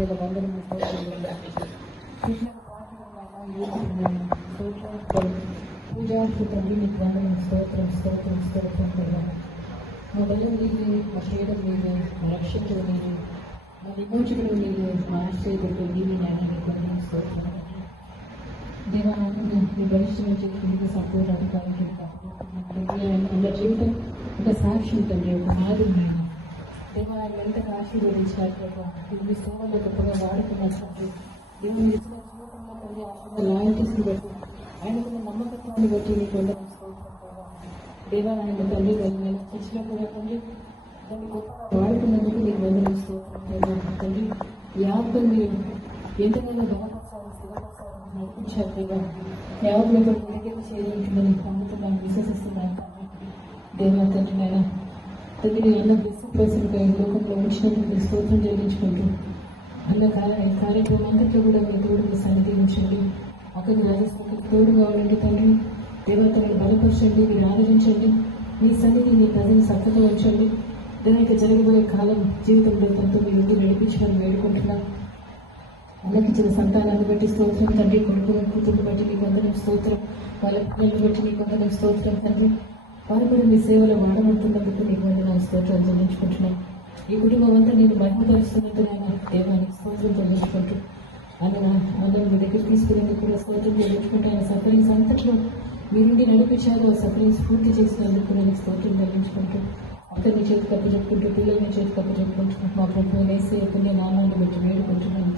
వేల వందలు పూజార్పు తండ్రి నీకు వందనం స్తోత్రం స్తోత్రం స్తోత్రం కదా. మా బలం నీవే, మా క్షేమం నీవే, మా రక్షకుడు నీవే, మా విమోచకుడు నీవే, మా ఆశ్రయకుడు నీవే. నాయన నీకు వందనం స్తోత్రం దేవా. మీ భవిష్యత్తు చేసుకుంటే సంపూర్ణ అధికారానికి అందరి జీవితం ఒక సాక్ష్యం తండ్రి, ఒక మాదిరి దేవా. ఆయన ఎంతగా ఆశీర్వదించారు ప్రభావ. ఇది మీ సేవలో గొప్పగా వాడుకున్నారు తండ్రి. దేవుని ఇచ్చిన జీవితంలో తండ్రి ఆయన లాయల్టీస్ని బట్టి, ఆయనకున్న నమ్మకత్వాన్ని బట్టి నీకు వందనం స్తోత్రం ప్రభావ. దేవా ఆయన తండ్రి నేను చర్చలో కూడా తండ్రి దాన్ని గొప్పగా వాడుకున్నందుకు నీకు వందనం స్తోత్రం ప్రభావ. తండ్రి యావత్తు మీరు ఎంతగానో బలపరచాలని స్థిరపరచాలని నడిపించారు దేవా. యావత్తులో కూడా వెనకెళ్ళి చేయాలంటుందని నమ్ముతున్నాను, విశ్వసిస్తున్నాను దేవా. తండ్రి నాయన తండ్రి అన్న విశ్వప్రసలుగా ఈ లోకంలో ఉంచినందుకు మీరు స్తోత్రం చెల్లించుకుంటూ అన్న కార్యక్రమం అంతట్లో కూడా మీ తోడు మీ సన్నిధి ఉంచండి. అక్కడికి రాజస్థానికి తోడుగా ఉండండి తండ్రి. దేవతలను బలపరచండి, మీరు ఆదరించండి. మీ సన్నిధి మీ ప్రజలు చక్కగా ఉంచండి. దానికి జరగబోయే కాలం జీవితంలో తనతో మీ నుండి నడిపించమని వేడుకుంటున్నాం. అన్నకిచ్చిన సంతానాన్ని బట్టి స్తోత్రం తండ్రి. కొడుకు కూతురు బట్టి మీకు వందనం స్తోత్రం. వాళ్ళ పిల్లలను బట్టి మీకు వందనం స్తోత్రం తండ్రి. వారు కూడా మీ సేవలో వాడబడుతున్నందుకు మీకు వందనాలు స్తోత్రం చెల్లించుకుంటున్నాం. ఈ కుటుంబం అంతా నేను మహిమపరుస్తున్నట్టు ఆయన దేవానికి స్తోత్రం చెల్లించుకుంటూ అందరూ మీ దగ్గర తీసుకునేందుకు కూడా స్తోత్రం చెల్లించుకుంటూ ఆయన సఫరింగ్స్ అంతట్లో మీ నుండి నడిపించారు. ఆ సఫరింగ్స్ పూర్తి చేసినందుకు నేను స్తోత్రం చెల్లించుకుంటూ అతన్ని చేతి కప్పు చెప్పుకుంటూ పిల్లల్ని చేతి కప్పు చెప్పుకుంటూ మా ప్రభుత్వం వేసే పుణ్య నామాన్ని బట్టి వేడుకుంటున్నాను.